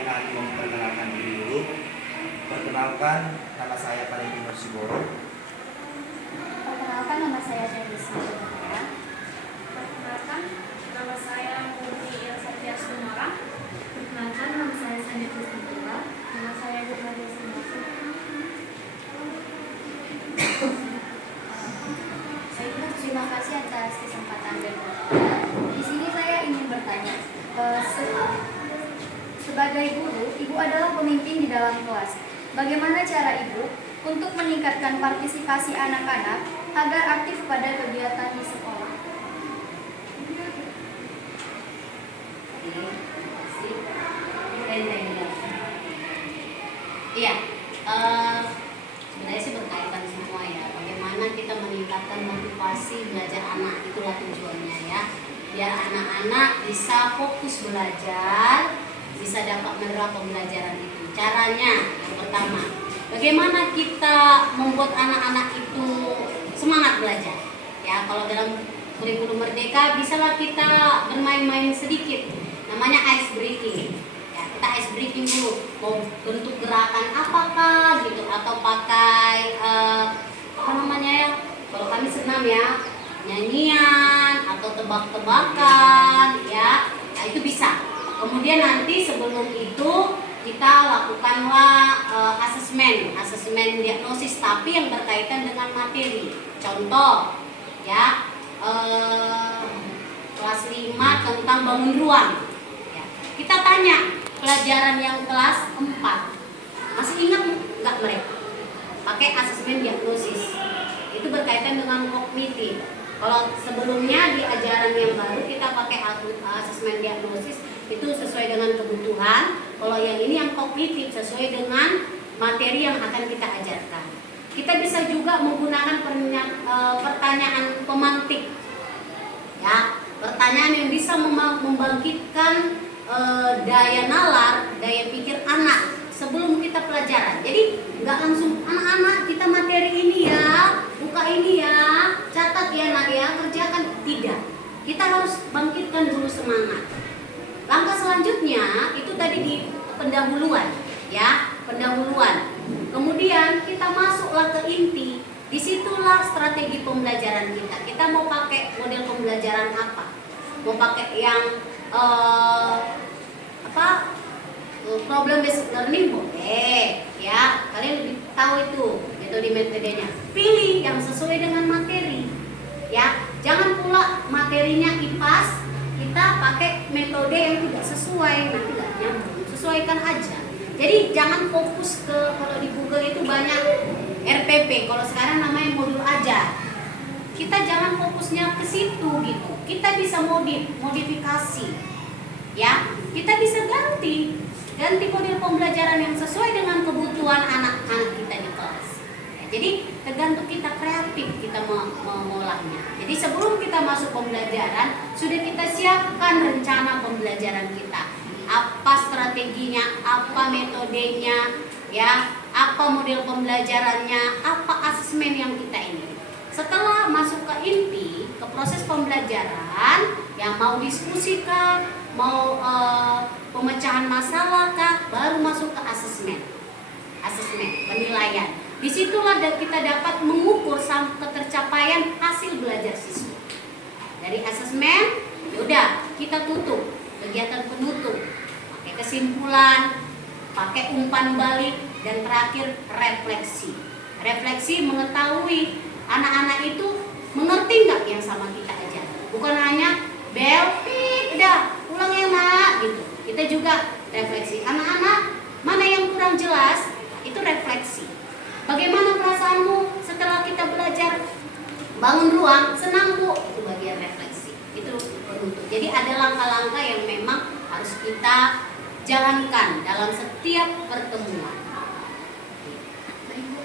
baik hati memperkenalkan diri dulu. Perkenalkan, nama saya Valentino Siboro. Perkenalkan, nama saya Jadisi. Perkenalkan, nama saya Murni Ilsatya Sumarang. Perkenalkan, nama saya Sandi Kristina. Nama saya Gurmadi Sinasi. Terima kasih atas kesempatan berbicara. Di sini saya ingin bertanya, sebagai guru, Ibu adalah pemimpin di dalam kelas. Bagaimana cara Ibu untuk meningkatkan partisipasi anak-anak agar aktif pada kegiatan di sekolah? Iya, sebenarnya sih berkaitan semua ya. Bagaimana kita meningkatkan motivasi belajar anak, itulah tujuannya ya. Biar anak-anak bisa fokus belajar, bisa dapat menerap pembelajaran itu. Caranya yang pertama, bagaimana kita membuat anak-anak itu semangat belajar. Ya, kalau dalam kurikulum Merdeka bisalah kita bermain-main sedikit. Namanya ice breaking. Ya, kita ice breaking dulu. Mau bentuk gerakan apakah gitu, atau pakai apa namanya ya? Kalau kami senam ya, nyanyian atau tebak-tebakan ya. Nah, itu bisa. Kemudian nanti sebelum itu kita lakukanlah asesmen diagnosis, tapi yang berkaitan dengan materi. Contoh ya, kelas 5 tentang bangun ruang ya. Kita tanya pelajaran yang kelas 4, masih ingat nggak mereka? Pakai asesmen diagnosis, itu berkaitan dengan kognitif. Kalau sebelumnya di ajaran yang baru kita pakai asesmen diagnosis, itu sesuai dengan kebutuhan. Kalau yang ini yang kognitif, sesuai dengan materi yang akan kita ajarkan. Kita bisa juga menggunakan pertanyaan pemantik ya, pertanyaan yang bisa membangkitkan daya nalar, daya pikir anak sebelum kita pelajaran. Jadi nggak langsung anak-anak kita materi ini ya, buka ini ya, catat ya nak ya, kerjakan. Tidak, kita harus bangkitkan dulu semangat. Langkah selanjutnya itu tadi di pendahuluan ya, pendahuluan. Kemudian kita masuklah ke inti. Disitulah strategi pembelajaran kita. Kita mau pakai model pembelajaran apa? Mau pakai yang problem based learning boleh ya, kalian lebih tahu itu metodenya. Pilih yang sesuai dengan materi ya, jangan pula materinya IPAS kita pakai metode yang tidak sesuai, nanti tidak nyambung. Sesuaikan aja. Jadi jangan fokus ke, kalau di Google itu banyak RPP, kalau sekarang namanya modul ajar. Kita jangan fokusnya ke situ gitu. Kita bisa modifikasi ya, kita bisa ganti model pembelajaran yang sesuai dengan kebutuhan anak-anak kita di kelas ya, jadi tergantung kita kreatif kita mengolahnya. Jadi sebelum kita masuk pembelajaran, sudah kita siapkan rencana pembelajaran kita, apa strateginya, apa metodenya ya, apa model pembelajarannya, apa asesmen yang kita ini. Setelah masuk ke inti, ke proses pembelajaran yang mau diskusikan, mau pemecahan masalah kah, baru masuk ke asesmen penilaian. Disitulah kita dapat mengukur ketercapaian hasil belajar siswa. Dari asesmen, yaudah kita tutup kegiatan penutup, pakai kesimpulan, pakai umpan balik, dan terakhir refleksi. Refleksi mengetahui anak-anak itu mengerti nggak yang sama kita aja. Bukan hanya bel, udah pulang ya nak gitu. Kita juga refleksi. Anak-anak mana yang kurang jelas, itu refleksi. Bagaimana perasaanmu setelah kita belajar bangun ruang? Senang bu? Itu bagian refleksi. Itu penutup. Jadi ada langkah-langkah yang memang harus kita jalankan dalam setiap pertemuan.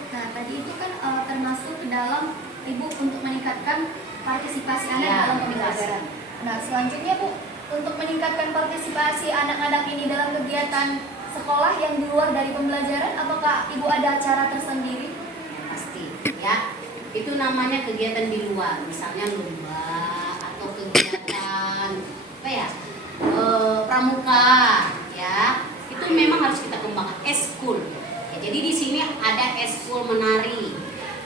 Nah, tadi itu kan termasuk ke dalam Ibu untuk meningkatkan partisipasi anak dalam pembelajaran. Nah, selanjutnya Bu, untuk meningkatkan partisipasi anak-anak ini dalam kegiatan sekolah yang di luar dari pembelajaran, apakah Ibu ada cara tersendiri? Pasti ya, itu namanya kegiatan di luar, misalnya lomba atau kegiatan apa ya, pramuka ya, itu memang harus kita kembangkan eskul. Ya, jadi di sini ada eskul menari,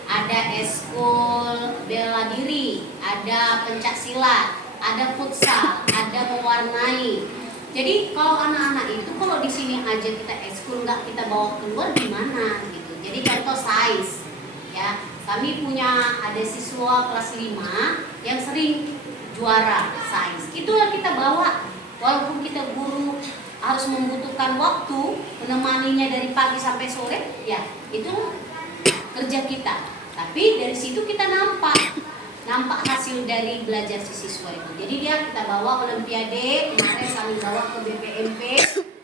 ada eskul bela diri, ada pencak silat, ada futsal, ada mewarnai. Jadi kalau anak-anak itu kalau di sini aja kita eskul, nggak kita bawa keluar gimana gitu. Jadi contoh sains, ya kami punya ada siswa kelas 5 yang sering juara sains. Itulah kita bawa, walaupun kita guru harus membutuhkan waktu menemaninya dari pagi sampai sore, ya itu kerja kita. Tapi dari situ kita nampak hasil dari belajar si siswa itu. Jadi dia kita bawa olimpiade, kemarin kami bawa ke BPMP,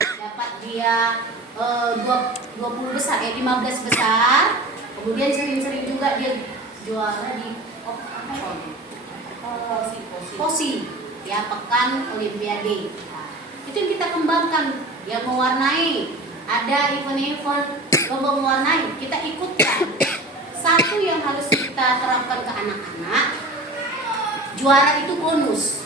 dapat dia 20 besar, 15 besar. Kemudian sering-sering juga dia juara di POSI, ya pekan olimpiade. Nah, itu yang kita kembangkan, yang mewarnai. Ada event-event lomba mewarnai, kita ikutkan. Satu yang harus kita terapkan ke anak-anak, juara itu bonus,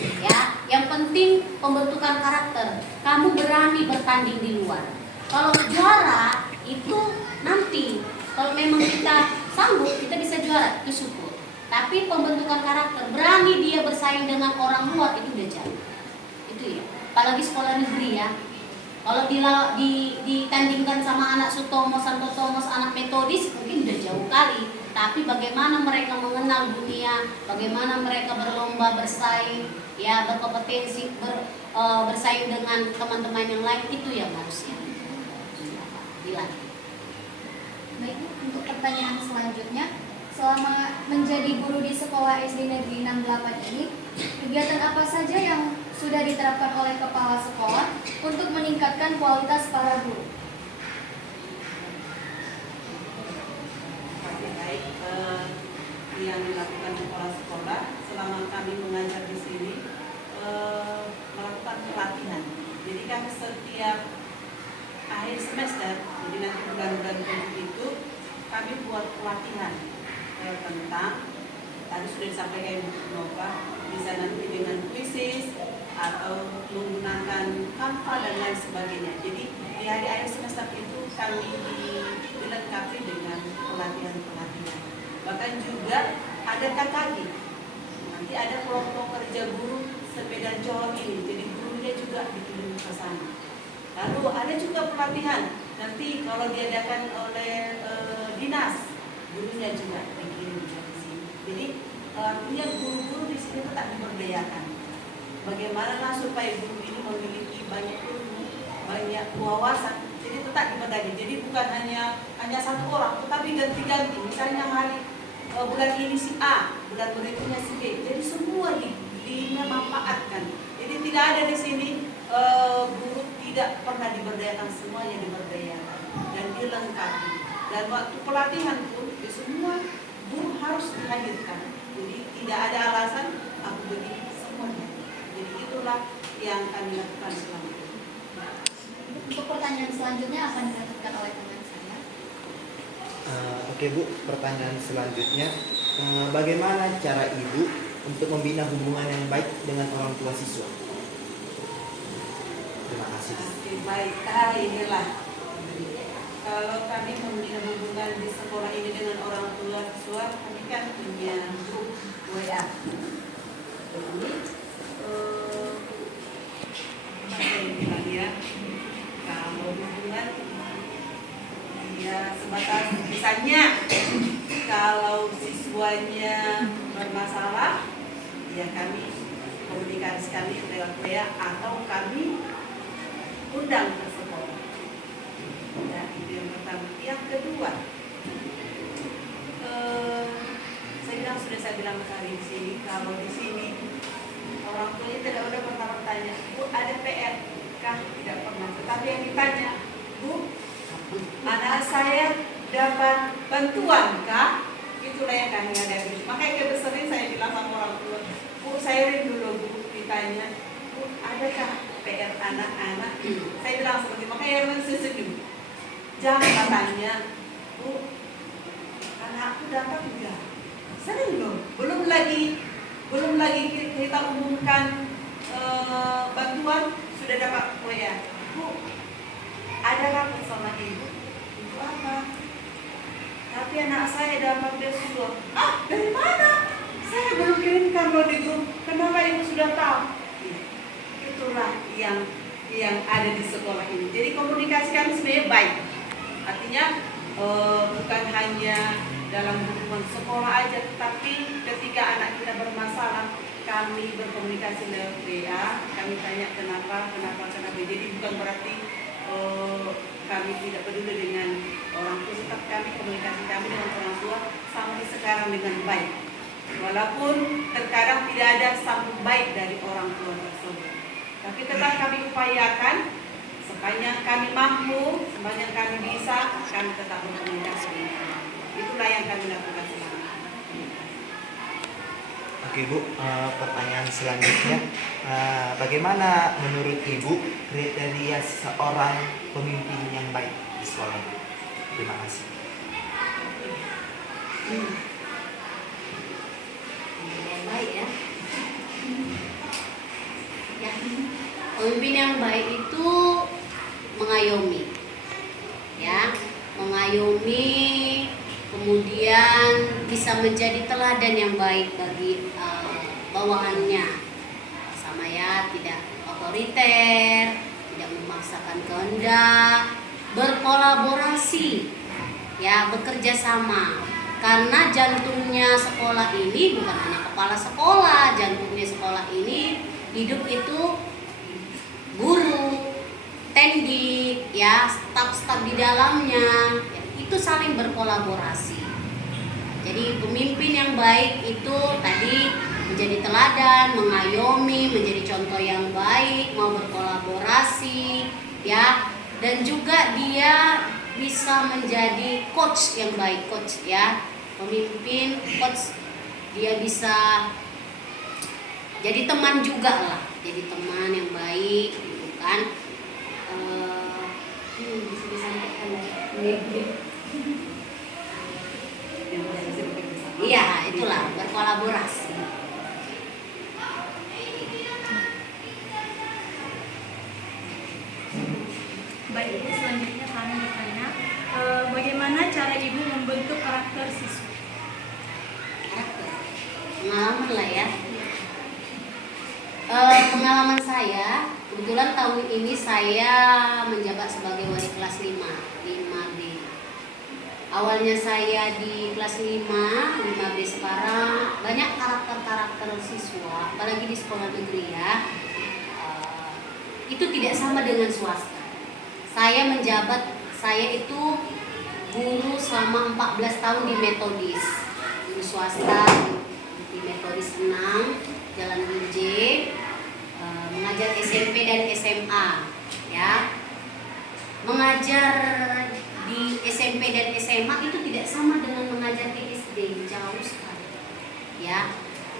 ya. Yang penting pembentukan karakter. Kamu berani bertanding di luar. Kalau juara itu nanti, kalau memang kita sanggup, kita bisa juara, itu syukur. Tapi pembentukan karakter, berani dia bersaing dengan orang luar, itu udah jauh. Itu ya. Apalagi sekolah negeri ya. Kalau ditandingkan sama anak Sutomo, Santo Thomas, anak Metodis mungkin udah jauh kali. Tapi bagaimana mereka mengenal dunia, bagaimana mereka berlomba, bersaing, ya berkompetensi, bersaing dengan teman-teman yang lain, itu yang harusnya dilatih. Baik, untuk pertanyaan selanjutnya, selama menjadi guru di sekolah SD Negeri 68 ini, kegiatan apa saja yang sudah diterapkan oleh kepala sekolah untuk meningkatkan kualitas para guru? Baik, yang dilakukan kepala sekolah selama kami mengajar di sini melakukan pelatihan. Jadi kami setiap akhir semester, jadi nanti bulan-bulan itu kami buat pelatihan tentang, tadi sudah disampaikan Ibu Nova, bisa nanti dengan kuisis atau menggunakan Canva dan lain sebagainya. Jadi di hari akhir semester itu kami dilengkapi dengan pelatihan-pelatihan. Bahkan juga ada KKG. Nanti ada kelompok kerja guru sepeda Jawa ini, jadi gurunya juga dikirim ke sana. Lalu ada juga pelatihan nanti kalau diadakan oleh dinas, gurunya juga dikirim ke sini. Jadi artinya guru-guru di sini tetap diberdayakan. Bagaimana supaya guru ini memiliki banyak ilmu, banyak wawasan, jadi tetap diberdayakan. Jadi bukan hanya satu orang, tetapi ganti-ganti. Misalnya hari bulan ini si A, bulan berikutnya si B. Jadi semua dimanfaatkan. Jadi tidak ada di sini guru tidak pernah diberdayakan, semuanya diberdayakan dan dilengkapi. Dan waktu pelatihan pun semua guru harus dihadirkan. Jadi tidak ada alasan aku begini, semuanya. Jadi itulah yang kami lakukan selama ini. Untuk pertanyaan selanjutnya akan dilanjutkan oleh teman saya. Oke Bu, pertanyaan selanjutnya, bagaimana cara Ibu untuk membina hubungan yang baik dengan orang tua siswa? Terima kasih. Oke, baik. Inilah. Kalau kami membina hubungan di sekolah ini dengan orang tua siswa, kami kan punya grup WA. Jadi, apa yang bilang ya? Kalau hubungan ya sebatas misalnya kalau siswanya bermasalah, ya kami komunikasikan lewat WA atau kami undang ke sekolah. Ya, itu yang pertama. Yang kedua, saya bilang tadi di sini, kalau di sini orang tuanya tidak udah pernah bertanya, Bu ada PR kah? Tidak pernah. Tetapi yang ditanya, Bu, anak saya dapat bantuan kah? Itulah yang kami hadapi. Makanya kita sering saya bilang sama orang tua, Bu saya rindu loh Bu ditanya, Bu adakah PR anak-anak? Saya bilang seperti makanya yang sesenyum. Jangan katanya, Bu anakku dapat enggak? Sering loh. Belum lagi kita umumkan bantuan sudah dapat WA. Bu ada lapor sama ibu. Ibu apa? Tapi anak saya dapat beasiswa. Ah, dari mana? Saya belum kirimkan loh di grup. Kenapa ibu sudah tahu? Itulah yang ada di sekolah ini. Jadi komunikasi kami sebenarnya baik. Artinya bukan hanya dalam hubungan sekolah aja, tetapi ketika anak kita bermasalah, kami berkomunikasi lewat WA. Kami tanya kenapa. Jadi bukan berarti kami tidak peduli dengan orang tua, tetap komunikasi kami dengan orang tua sampai sekarang dengan baik. Walaupun terkadang tidak ada sambung baik dari orang tua tersebut, tapi tetap kami upayakan sepanjang kami mampu, sepanjang kami bisa, kami tetap berkomunikasi. Itulah yang kami lakukan selama ini. Oke Bu, pertanyaan selanjutnya, bagaimana menurut Ibu kriteria seorang pemimpin yang baik di sekolah? Terima kasih. Yang baik ya. Ya, pemimpin yang baik itu mengayomi, ya, mengayomi, kemudian bisa menjadi teladan yang baik bagi bawahannya, sama ya, tidak otoriter, tidak memaksakan kehendak, berkolaborasi, ya, bekerja sama. Karena jantungnya sekolah ini bukan hanya kepala sekolah, jantungnya sekolah ini hidup itu guru, tendik, ya, staf-staf di dalamnya, ya, itu saling berkolaborasi. Jadi pemimpin yang baik itu tadi menjadi teladan, mengayomi, menjadi contoh yang baik, mau berkolaborasi, ya, dan juga dia bisa menjadi coach yang baik, coach, ya, pemimpin, coach, dia bisa jadi teman juga lah, jadi teman yang baik, gitu kan. Bisa disampaikan iya, itulah berkolaborasi. Baik, Ibu, selanjutnya kami bertanya, bagaimana cara Ibu membentuk karakter siswa? Karakter, pengalaman lah ya. Pengalaman saya, kebetulan tahun ini saya menjabat sebagai wali kelas 5B. Awalnya saya di kelas 5B sekarang banyak karakter-karakter siswa, apalagi di sekolah negeri ya, itu tidak sama dengan swasta. Saya menjabat, saya itu guru selama 14 tahun di Metodis, guru swasta di Metodis 6, Jalan Binjai, mengajar SMP dan SMA, ya. Mengajar di SMP dan SMA itu tidak sama dengan mengajar di SD, jauh sekali, ya.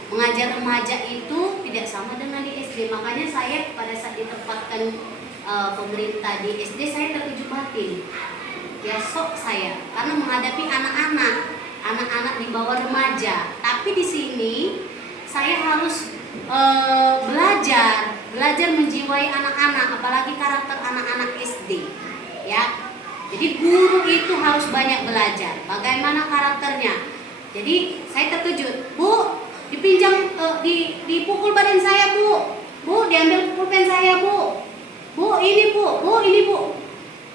Mengajar remaja itu tidak sama dengan di SD, makanya saya pada saat ditempatkan pemerintah di SD saya terkejut batin, ya, sok saya karena menghadapi anak-anak di bawah remaja, tapi di sini saya harus belajar menjiwai anak-anak, apalagi karakter anak-anak SD, ya. Jadi guru itu harus banyak belajar bagaimana karakternya. Jadi saya terkejut, Bu, dipinjam, dipukul badan saya, Bu, diambil pulpen saya, Bu, ini Bu.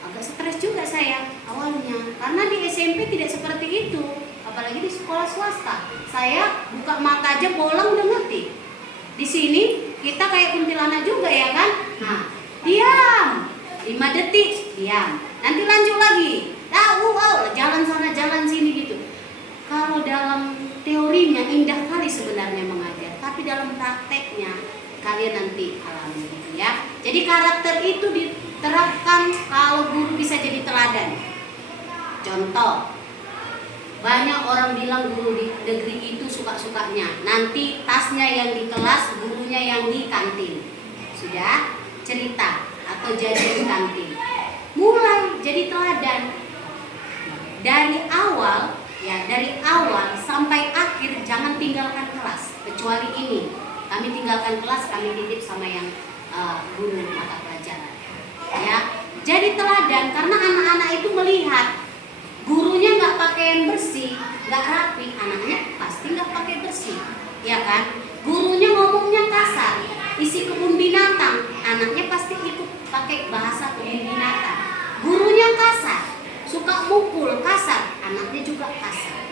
Agak stres juga saya awalnya, karena di SMP tidak seperti itu, apalagi di sekolah swasta. Saya buka mata aja bolang udah ngerti. Di sini kita kayak kuntilanak juga, ya kan? Nah, diam 5 detik, diam. Nanti lanjut lagi. Jalan sana, jalan sini gitu. Kalau dalam teorinya indah kali sebenarnya mengajar, tapi dalam prakteknya kalian nanti alami, ya. Jadi karakter itu diterapkan kalau guru bisa jadi teladan. Contoh, banyak orang bilang guru di negeri itu suka-sukanya, nanti tasnya yang di kelas, gurunya yang di kantin. Sudah cerita atau jadi di kantin. Mulai jadi teladan. Dari awal sampai akhir jangan tinggalkan kelas. Kecuali ini, kami tinggalkan kelas, kami titip sama yang guru mata pelajaran. Ya, jadi teladan karena melihat gurunya nggak pakaian bersih, nggak rapi, anaknya pasti nggak pakai bersih, ya kan? Gurunya ngomongnya kasar, isi kebun binatang, anaknya pasti ikut pakai bahasa kebun binatang. Gurunya kasar, suka mukul, kasar, anaknya juga kasar.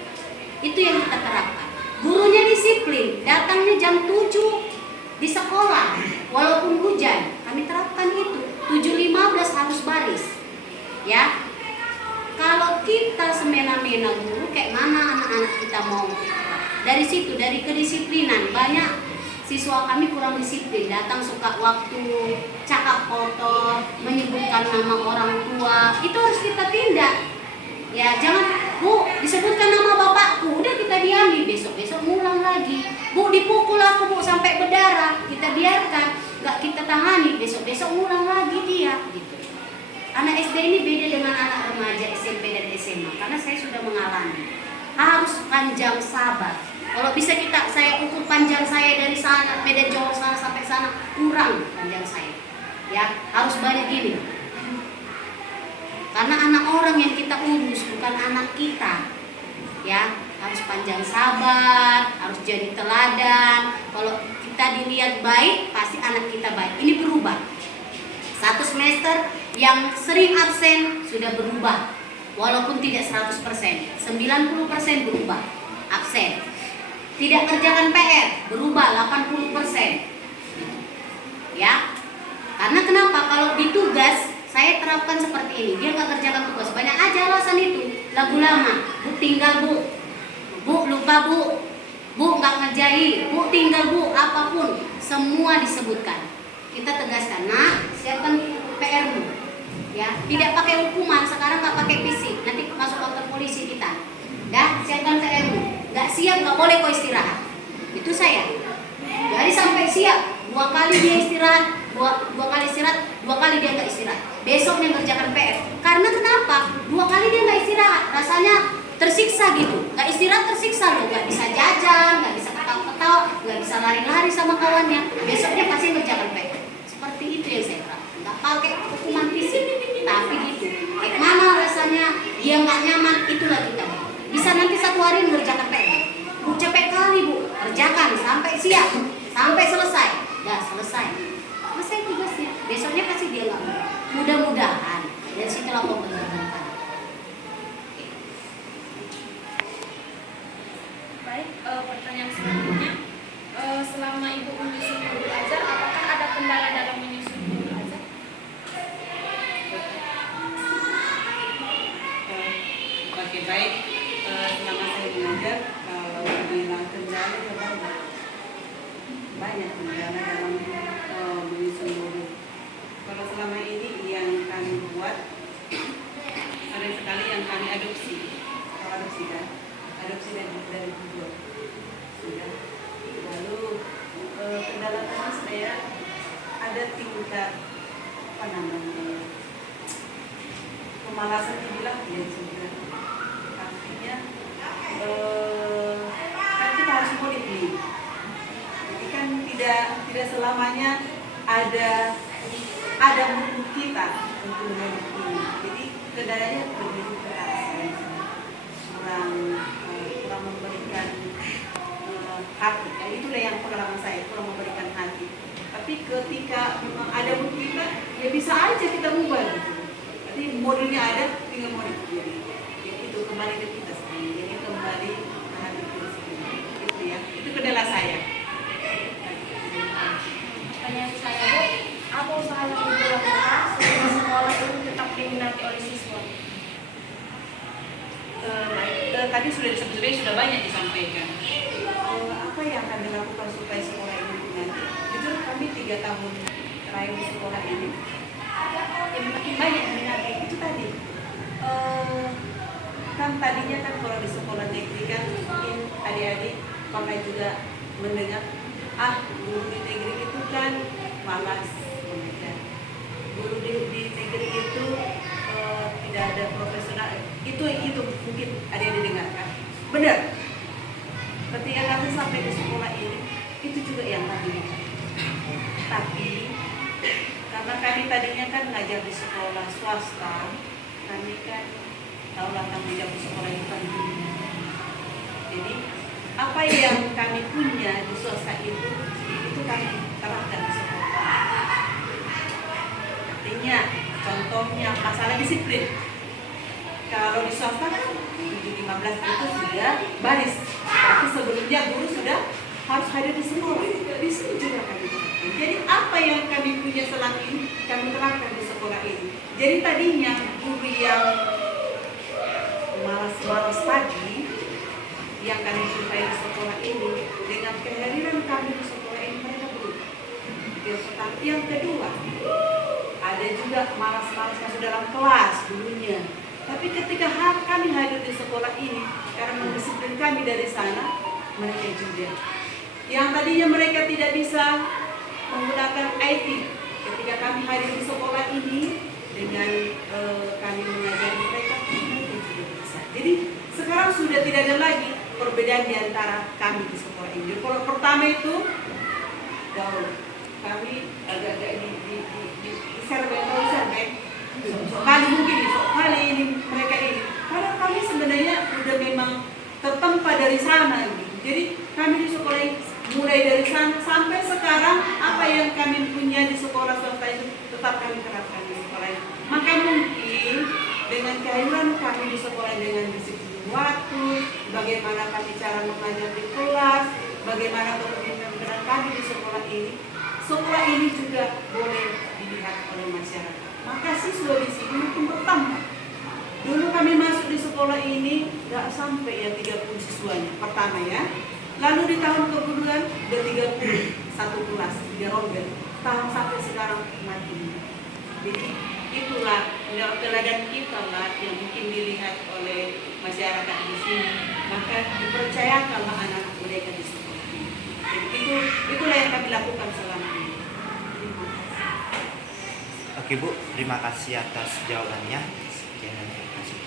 Itu yang kita terapkan. Gurunya disiplin, datangnya jam 7 di sekolah, walaupun hujan, kami terapkan itu. 7.15 harus baris, ya. Kalau kita semena-mena guru, kayak mana anak-anak kita mau? Dari situ, dari kedisiplinan, banyak siswa kami kurang disiplin, datang suka waktu, cakap kotor, menyebutkan nama orang tua, itu harus kita tindak. Ya, jangan, Bu, disebutkan nama bapakku, udah kita diami, besok-besok ngulang lagi. Bu, dipukul aku, Bu, sampai berdarah, kita biarkan, nggak kita tangani, besok-besok ngulang lagi dia, gitu. Anak SD ini beda dengan anak remaja SMP dan SMA, karena saya sudah mengalami. Harus panjang sabar. Kalau bisa saya ukur panjang saya dari sana, Medan Jawa sana sampai sana, kurang panjang saya. Ya, harus banyak gini. Karena anak orang yang kita urus, bukan anak kita. Ya, harus panjang sabar, harus jadi teladan. Kalau kita dilihat baik, pasti anak kita baik. Ini berubah. 1 semester yang sering absen sudah berubah. Walaupun tidak 100%, 90% berubah. Absen. Tidak kerjakan PR, berubah 80%. Ya. Karena kenapa? Kalau di tugas saya terapkan seperti ini, dia nggak kerjakan tugas, banyak aja alasan itu. Lagu lama, Bu tinggal Bu, Bu lupa Bu nggak ngerjain, Bu tinggal Bu, apapun, semua disebutkan. Kita tegaskan, nah siapkan PR-mu, ya, tidak pakai hukuman, sekarang nggak pakai fisik, nanti masuk kantor polisi kita. Dah, siapkan PR-mu, nggak siap nggak boleh kau istirahat. Itu saya. Jadi sampai siap, 2 kali dia istirahat, dua kali istirahat, 2 kali dia nggak istirahat. Besok dia ngerjakan PR. Karena kenapa? 2 kali dia nggak istirahat, rasanya tersiksa gitu. Nggak istirahat tersiksa loh, nggak bisa jajan, nggak bisa ketawa-ketawa, nggak bisa lari-lari sama kawannya. Besok dia pasti ngerjakan PR. Seperti itu yang saya terapkan. Nggak pakai hukuman fisik, tapi gitu. Kayak mana rasanya dia nggak nyaman, itulah kita. Bisa nanti 1 hari ngerjakan PR. Bu capek kali Bu, kerjakan sampai siap, sampai selesai. Dah selesai. Selesai tugasnya. Besoknya pasti dia nggak mau. Mudah-mudahan dari situlah pembentukan. Baik, pertanyaan selanjutnya, selama Ibu menyusun guru ajar, apakah ada kendala dalam menyusun guru ajar? Oke, baik. Selama saya mengajar, kalau dibilang kendala ya banyak kendala dalam menyusun guru. Kalau selama ini yang kami buat, ada sekali yang kami adopsi. Kalau adopsi kan, adopsi dari Google. Sudah. Lalu kendala kami saya ada tingkat apa namanya pemalasan dibilang ya sudah. Artinya kan kita harus modif. Jadi kan tidak selamanya ada mutu kita untuk modif ini. Jadi kendalanya begitu keras, kurang memberikan hati. Ya, itulah yang pengalaman saya, kurang memberikan hati. Tapi ketika memang ada mutu kita, ya bisa aja kita ubah gitu. Jadi modelnya ada, tinggal modif. Jadi itu kembali ke kita sendiri. Jadi kembali ke hati kita sendiri. Itu ya, itu kendala saya. Pertanyaan saya, Bu, apa usaha yang Ibu lakukan sehingga sekolah ini tetap diminati oleh siswa? Tadi sudah banyak disampaikan. Apa yang kami lakukan supaya sekolah ini diminati? Jujur kami 3 tahun terakhir di sekolah ini, yang makin banyak diminati. Itu tadi. Kan tadinya kan kalau di sekolah negeri kan mungkin adik-adik pernah juga mendengar, guru di negeri itu kan malas mengajar. Guru di negeri itu tidak ada profesional. Itu mungkin ada yang didengarkan. Benar. Ketika kami sampai di sekolah ini, itu juga yang kami lihat. Tapi karena kami tadinya kan ngajar di sekolah swasta, kami kan tahu tanggung jawab sekolah itu kan dunia. Jadi apa yang kami punya di swasta itu kami terapkan di sekolah. Artinya, contohnya masalah disiplin. Kalau di swasta kan 7.15 itu sudah baris, tapi sebelumnya guru sudah harus hadir di sekolah. Di sini juga kami terapkan. Jadi apa yang kami punya selama ini kami terapkan di sekolah ini. Jadi tadinya guru yang malas pagi yang kami jumpai di sekolah ini, dengan kehadiran kami di sekolah ini mereka berubah. Yang pertama, yang kedua, ada juga malas-malas masuk dalam kelas dulunya. Tapi ketika kami hadir di sekolah ini, karena mendisiplin kami dari sana, mereka juga. Yang tadinya mereka tidak bisa menggunakan IT, ketika kami hadir di sekolah ini, dengan kami mengajari mereka juga bisa. Jadi sekarang sudah tidak ada lagi perbedaan di antara kami di sekolah ini. Jadi, kalau pertama itu gaul, kami agak-agak di survei, kali mungkin kali ini mereka ini. Karena kami sebenarnya sudah memang tertempa dari sana gitu. Jadi kami di sekolah ini mulai dari sana sampai sekarang apa yang kami punya di sekolah swasta itu tetap kami terapkan di sekolah ini. Maka mungkin dengan kehadiran kami di sekolah dengan disiplin waktu, bagaimana kami cara mengajar di kelas, bagaimana kepemimpinan kami di sekolah ini juga boleh dilihat oleh masyarakat. Maka siswa di sini makin bertambah. Dulu kami masuk di sekolah ini tidak sampai ya 30 siswanya pertama ya. Lalu di tahun kemudian udah 31 kelas, 3 rombel. Tahun sampai sekarang makin. Jadi itulah teladan kita lah yang mungkin dilihat oleh masyarakat di sini. Maka dipercayakanlah anak mereka di sekolah ini. Jadi itulah yang kami lakukan selama ini. Oke Bu, terima kasih atas jawabannya. Sekian, terima kasih.